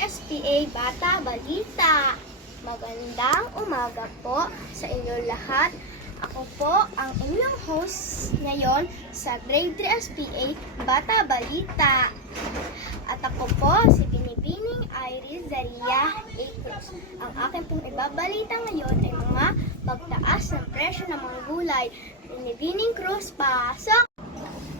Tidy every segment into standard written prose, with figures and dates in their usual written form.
SPA Bata Balita. Magandang umaga po sa inyo lahat. Ako po ang inyong host ngayon sa Grade 3 SPA Bata Balita. At ako po si Binibining Iris Zaria A. Cruz. Ang akin pong ibabalita ngayon ay mga pagtaas ng presyo ng mga gulay. Binibining Cruz, pasok!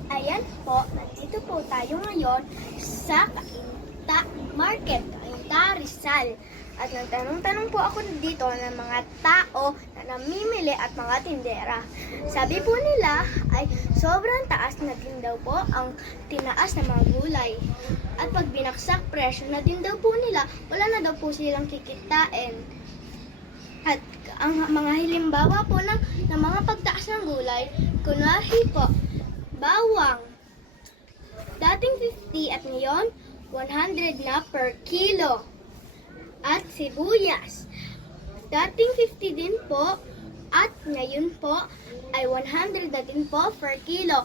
Ayan po, nandito po tayo ngayon sa Cainta Market, Cainta, Rizal. At nagtanong-tanong po ako dito ng mga tao na namimili at mga tindera. Sabi po nila ay sobrang taas na din daw po ang tinaas ng mga gulay. At pag binaksak presyo na din daw po nila, wala na daw po silang kikitain. At ang mga halimbawa po ng mga pagtaas ng gulay, kunwari po, bawang. Dating 50 at ngayon, 100 na per kilo. At sibuyas. Dating 50 din po at ngayon po ay 100 na din po per kilo.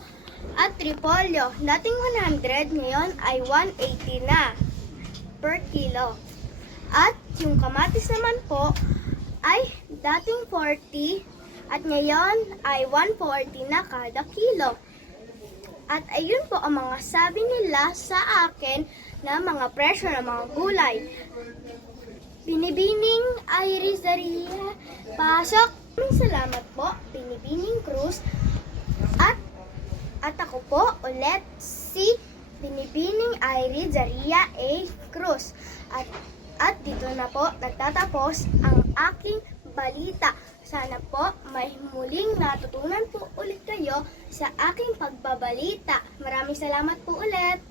At repolyo. Dating 100, ngayon ay 180 na per kilo. At yung kamatis naman po ay dating 40 at ngayon ay 140 na kada kilo. At ayun po ang mga sabi nila sa akin na mga presyo ng mga gulay. Binibining Iris Zaria, pasok! Salamat po, Binibining Cruz. At ako po ulit si Binibining Iris Zaria A. Cruz. At dito na po nagtatapos ang aking balita. Sana po may muling natutunan po ulit kayo sa aking pagbabalita. Maraming salamat po ulit.